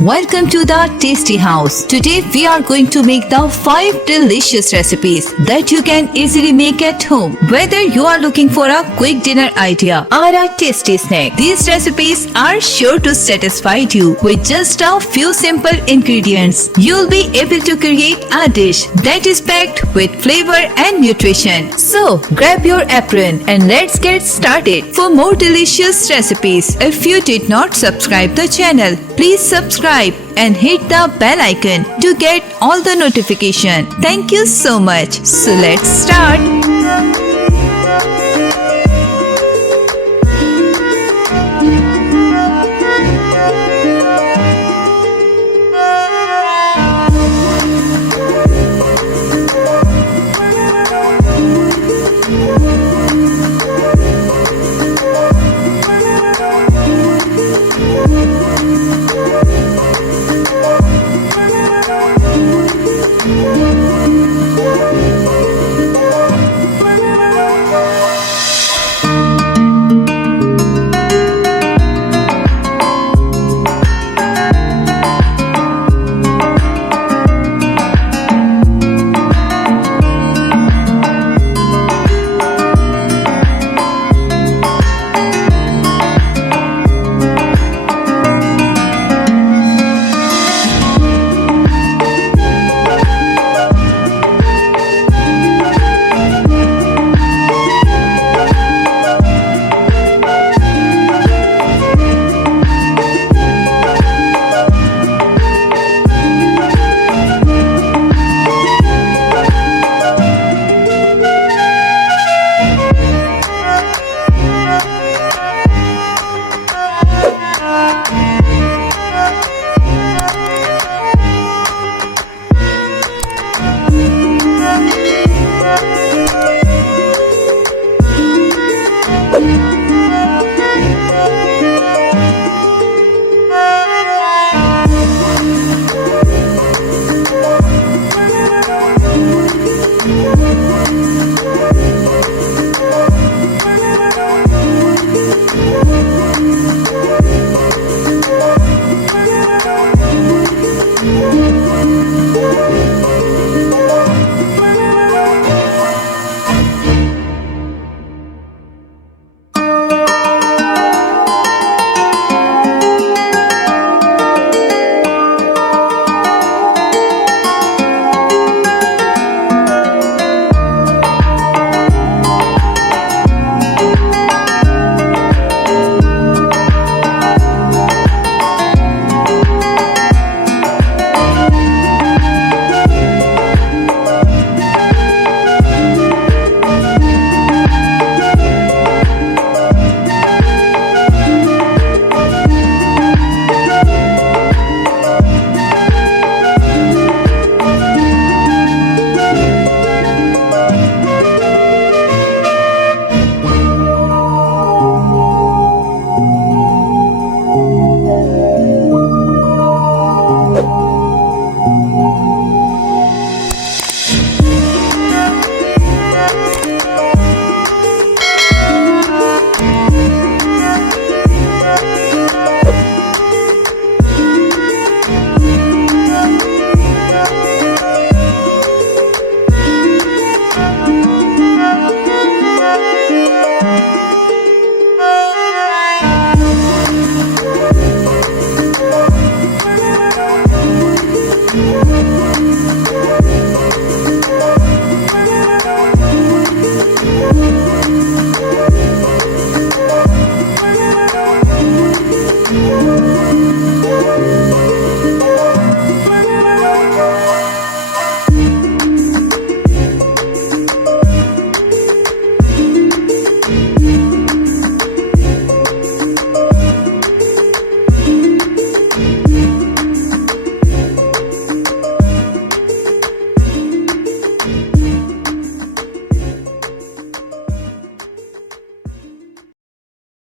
Welcome to the Tasty House. Today we are going to make the 5 delicious recipes that you can easily make at home. Whether you are looking for a quick dinner idea or a tasty snack, these recipes are sure to satisfy you. With just a few simple ingredients, you'll be able to create a dish that is packed with flavor and nutrition. So grab your apron and let's get started. For more delicious recipes, if you did not subscribe the channel, please subscribe and hit the bell icon to get all the notification. Thank you so much. So let's start.